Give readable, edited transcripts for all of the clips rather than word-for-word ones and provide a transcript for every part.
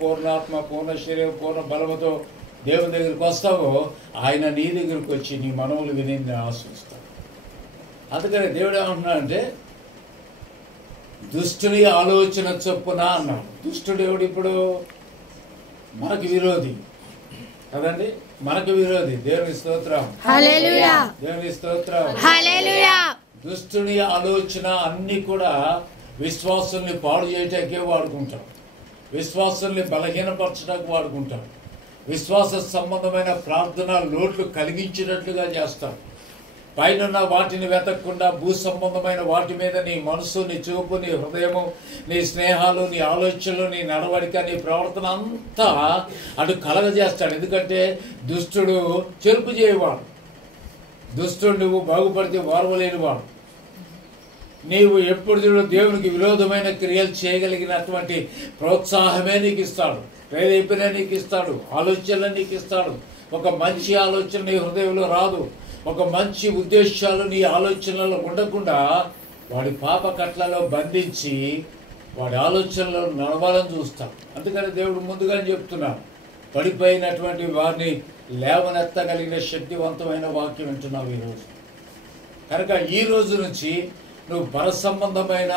పూర్ణాత్మ, పూర్ణ శరీరం, పూర్ణ బలముతో దేవుని దగ్గరికి వస్తావో ఆయన నీ దగ్గరికి వచ్చి నీ మనవులు విని ఆశిస్తాడు. అందుకని దేవుడు ఏమంటున్నాడంటే దుష్టుని ఆలోచన చొప్పున అన్నాడు. దుష్టుడు ఎవడు? ఇప్పుడు మనకు విరోధి కదండి, మనకు విరోధి. దేవుని స్తోత్రం, హల్లెలూయా, దేవుని స్తోత్రం, హల్లెలూయా. దుష్టుని ఆలోచన అన్ని కూడా విశ్వాసుల్ని పాడు చేయటానికే వాడుకుంటాం, విశ్వాసుల్ని బలహీనపరచడానికి వాడుకుంటాం, విశ్వాస సంబంధమైన ప్రార్థన లోట్లు కలిగించినట్లుగా చేస్తాం. పైన వాటిని వెతకకుండా భూ సంబంధమైన వాటి మీద నీ మనసు, నీ చూపు, నీ హృదయము, నీ స్నేహాలు, నీ ఆలోచనలు, నీ నడవడిక, నీ ప్రవర్తన అంతా అటు కలగజేస్తాడు. ఎందుకంటే దుష్టుడు చెరుపు చేయవాడు, దుష్టుడు నువ్వు బాగుపడితే వారవలేనివాడు. నీవు ఎప్పుడు చూడు దేవునికి విరోధమైన క్రియలు చేయగలిగినటువంటి ప్రోత్సాహమే నీకు ఇస్తాడు, ప్రేరేపణ నీకు ఇస్తాడు, ఆలోచనలు నీకు ఇస్తాడు. ఒక మంచి ఆలోచన నీ హృదయంలో రాదు, ఒక మంచి ఉద్దేశాలు నీ ఆలోచనలలో ఉండకుండా వాడి పాప కట్లలో బంధించి వాడి ఆలోచనలో నడవాలని చూస్తాడు. అందుకని దేవుడు ముందుగానే చెప్తున్నాడు, పడిపోయినటువంటి వారిని లేవనెత్తగలిగిన శక్తివంతమైన వాక్యం వింటున్నావు ఈరోజు. కనుక ఈ రోజు నుంచి నువ్వు పర సంబంధమైన,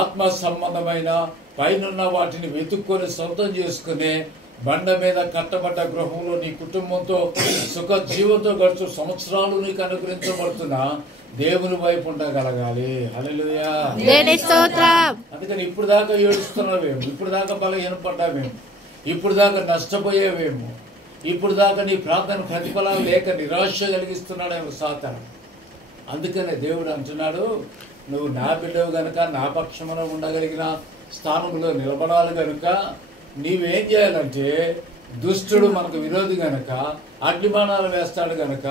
ఆత్మ సంబంధమైన, పైనున్న వాటిని వెతుక్కొని సొంతం చేసుకునే బండ మీద కట్టబడ్డ గృహంలో నీ కుటుంబంతో సుఖ జీవంతో గడుచు సంవత్సరాలు నీకు అనుగ్రహించబడుతున్నా దేవుని వైపు ఉండగలగాలి. హల్లెలూయా. అందుకని ఇప్పుడు దాకా ఏడుస్తున్నావేమో, ఇప్పుడు దాకా బలహీనపడ్డావేమో, ఇప్పుడు దాకా నష్టపోయేవేమో, ఇప్పుడు దాకా నీ ప్రార్థన ప్రతిఫలాలు లేక నిరాశ కలిగిస్తున్నాడేమో సాతాను. అందుకనే దేవుడు అంటున్నాడు, నువ్వు నా బిడ్డవు గనుక, నా పక్షమున ఉండగలిగిన స్థానంలో నిలబడాలి గనుక నీవేం చేయాలంటే, దుష్టుడు మనకు విరోధి గనక, అగ్నిబాణాలు వేస్తాడు గనక,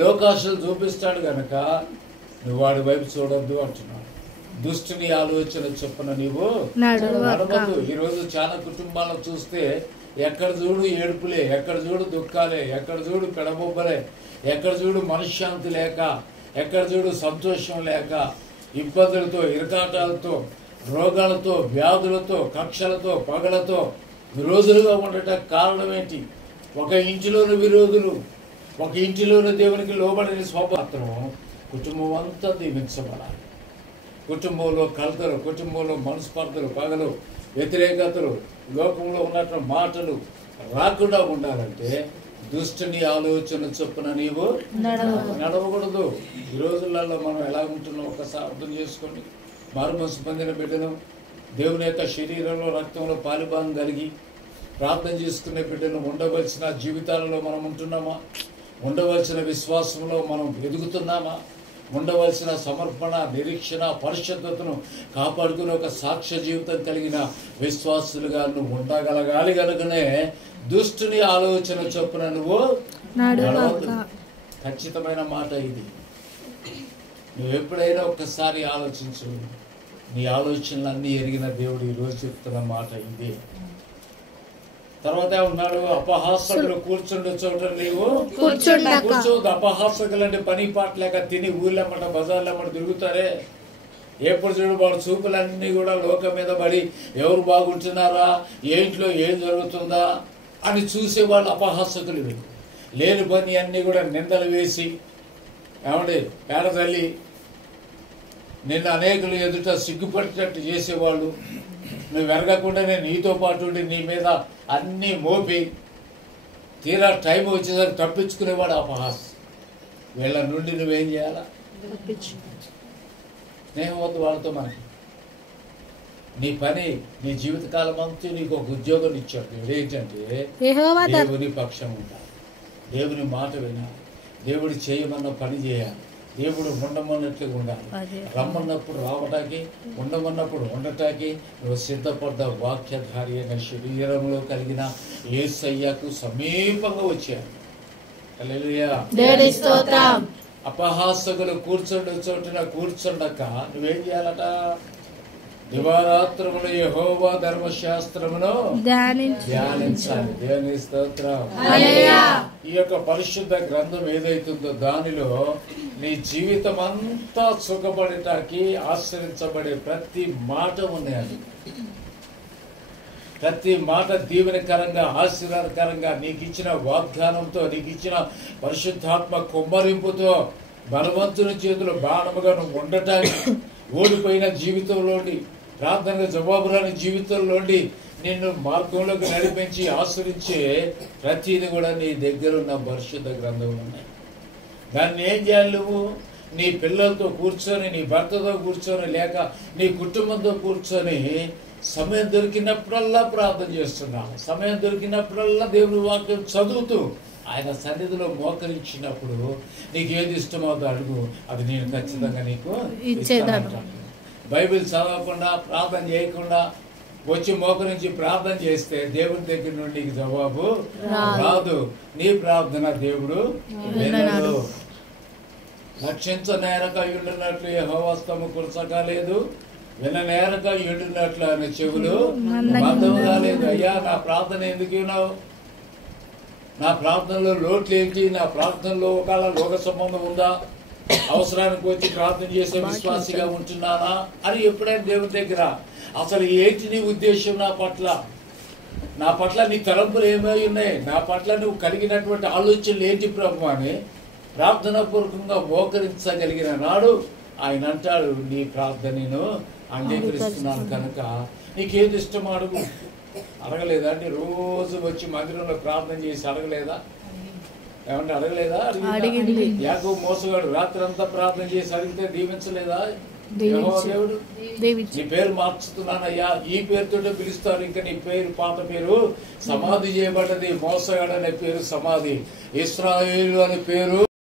లోకాశలు చూపిస్తాడు గనక నువ్వు వాడి వైపు చూడొద్దు అంటున్నాడు. దుష్టుని ఆలోచన చొప్పున నీవు నడవద్దు. ఈరోజు చాలా కుటుంబాలను చూస్తే ఎక్కడ చూడు ఏడుపులే, ఎక్కడ చూడు దుఃఖాలే, ఎక్కడ చూడు పెడబొబ్బలే, ఎక్కడ చూడు మనశ్శాంతి లేక, ఎక్కడ చూడు సంతోషం లేక, ఇబ్బందులతో, ఇరకాటాలతో, రోగాలతో, వ్యాధులతో, కక్షలతో, పగలతో విరోధులుగా ఉండటానికి కారణం ఏంటి? ఒక ఇంటిలోని విరోధులు, ఒక ఇంటిలోని దేవునికి లోబడిన స్వపాత్రం. కుటుంబం అంతా దీవించబడాలి. కుటుంబంలో కలతలు, కుటుంబంలో మనస్పర్ధలు, పగలు, వ్యతిరేకతలు, లోకంలో ఉన్నటువంటి మాటలు రాకుండా ఉండాలంటే దుష్టుని ఆలోచన చొప్పున నీవు నడవకూడదు. ఈ రోజులలో మనం ఎలా ఉంటున్నాం ఒకసారి అర్థం చేసుకోండి. మారుమనసు పొందిన బిడ్డను, దేవుని యొక్క శరీరంలో, రక్తంలో పాలుభాగం కలిగి ప్రార్థన చేసుకునే బిడ్డను ఉండవలసిన జీవితాలలో మనం ఉంటున్నామా? ఉండవలసిన విశ్వాసంలో మనం ఎదుగుతున్నామా? ఉండవలసిన సమర్పణ, నిరీక్షణ, పరిశుద్ధతను కాపాడుకునే ఒక సాక్ష్య జీవితం కలిగిన విశ్వాసులుగా నువ్వు ఉండగలగాలి. కనుకనే దుష్టుని ఆలోచన చొప్పున నువ్వు నడవద్దు. ఖచ్చితమైన మాట ఇది. నువ్వు ఎప్పుడైనా ఒక్కసారి ఆలోచించు. నీ ఆలోచనలు అన్నీ ఎరిగిన దేవుడు ఈరోజు చెప్తున్న మాట ఇది. తర్వాత ఉన్నాడు, అపహాసకులు కూర్చుండే చోట నీవు కూర్చోవద్దు. అపహాసకులు అంటే పని పాట లేక తిని ఊళ్ళెమ్మట, బజార్లెమ్మట తిరుగుతారే. ఎప్పుడు చూడు వాడు చూపులన్నీ కూడా లోకం మీద పడి ఎవరు బాగుంటున్నారా, ఏ ఇంట్లో ఏం జరుగుతుందా అని చూసేవాళ్ళు అపహాసకులు. లేని పని అన్నీ కూడా నిందలు వేసి, ఏమండి పేడ తల్లి నిన్ను అనేకులు ఎదుట సిగ్గుపడేటట్టు చేసేవాళ్ళు. నువ్వు వెరగకుండానే నీతో పాటు ఉండి నీ మీద అన్నీ మోపి తీరా టైం వచ్చేసరికి తప్పించుకునేవాడు అపహాస్. వీళ్ళ నుండి నువ్వేం చేయాలా? స్నేహం వద్దు వాళ్ళతో. మనకి నీ పని, నీ జీవితకాలం అంతా నీకు ఒక ఉద్యోగం ఇచ్చాడు దేవుడు. ఏంటంటే దేవుని పక్షం ఉండాలి, దేవుని మాట వినాలి, దేవుడు చేయమన్న పని చేయాలి, దేవుడు ఉండమన్నట్లుగా ఉండాలి. రమ్మన్నప్పుడు రావటానికి, ఉండమన్నప్పుడు ఉండటానికి నువ్వు సిద్ధపడ్డ వాక్యధారి అయిన శరీరంలో కలిగిన యేసయ్యకు సమీపంగా వచ్చారు. హల్లెలూయా. అపహాసకులు కూర్చుండే చోటున కూర్చుండక నువ్వేం చేయాలట? దివారాత్రములు యెహోవా ధర్మశాస్త్రమును ధ్యానించాలి. దేవుని స్తోత్రం. ఈ యొక్క పరిశుద్ధ గ్రంథం ఏదైతుందో దానిలో నీ జీవితం అంతా సుఖపడటానికి ఆశ్రయించబడే ప్రతి మాట ఉన్నాయి. ప్రతి మాట దీవెనకరంగా ఆశీర్వాదకరంగా నీకు ఇచ్చిన వాగ్దానంతో నీకు ఇచ్చిన పరిశుద్ధాత్మ కుమ్మరింపుతో బలవంతుని చేతులు బాణముగా నువ్వు ఉండటానికి ఓడిపోయిన జీవితంలోని ప్రార్థనగా జవాబు రాని జీవితంలోని నిన్ను మార్గంలోకి నడిపించి ఆశ్రయించే ప్రతిది కూడా నీ దగ్గర ఉన్న పరిశుద్ధ గ్రంథంలో ఉన్నాయి. దాన్ని ఏం చేయాలి? నువ్వు నీ పిల్లలతో కూర్చొని, నీ భర్తతో కూర్చొని, లేక నీ కుటుంబంతో కూర్చొని సమయం దొరికినప్పుడల్లా ప్రార్థన చేస్తున్నాను. సమయం దొరికినప్పుడల్లా దేవుని వాక్యం చదువుతూ ఆయన సన్నిధిలో మోకరించినప్పుడు నీకు ఏది ఇష్టమవుతుందో అడుగు, అది నేను ఖచ్చితంగా నీకు ఇచ్చేదాన్ని. బైబిల్ చదవకుండా ప్రార్థన చేయకుండా వచ్చి మోకరించి ప్రార్థన చేస్తే దేవుని దగ్గర నుండి నీకు జవాబు రాదు. నీ ప్రార్థన దేవుడు వినడు. రక్షించనేరక ఉండినట్లు యెహోవా హస్తము కురచకాలేదు, విననేరక ఉండినట్లు ఆయన చెవులు మందము కాలేదు. అయ్యా, నా ప్రార్థన ఎందుకు విన్నావు? నా ప్రార్థనలో లోట్లు ఏంటి? నా ప్రార్థనలో ఒకవేళ లోక సంబంధం ఉందా? అవసరానికి వచ్చి ప్రార్థన చేసే విశ్వాసిగా ఉంటున్నానా అని ఎప్పుడైనా దేవుని దగ్గర అసలు ఏంటి నీ ఉద్దేశం? నా పట్ల నీ తలంపులు ఏమై ఉన్నాయి? నా పట్ల నువ్వు కలిగినటువంటి ఆలోచనలు ఏంటి ప్రభు అని ప్రార్థన పూర్వకంగా మోకరించగలిగిన నాడు ఆయన అంటాడు, నీ ప్రార్థనను అంగీకరిస్తున్నాను కనుక నీకేది ఇష్టం అడుగు. అడగలేదా అండి? రోజు వచ్చి మందిరంలో ప్రార్థన చేసి అడగలేదా? ఏమంటే అడగలేదా? యాకోబు మోసగాడు రాత్రి అంతా ప్రార్థన చేసి అడిగితే దీవించలేదా దేవుడు? నీ పేరు మార్చుతున్నానయ్యా, ఈ పేరుతో పిలుస్తారు, ఇంకా నీ పేరు పాత పేరు సమాధి చేయబడ్డది. మోసగాడు అనే పేరు సమాధి, ఇశ్రాయేలు అనే పేరు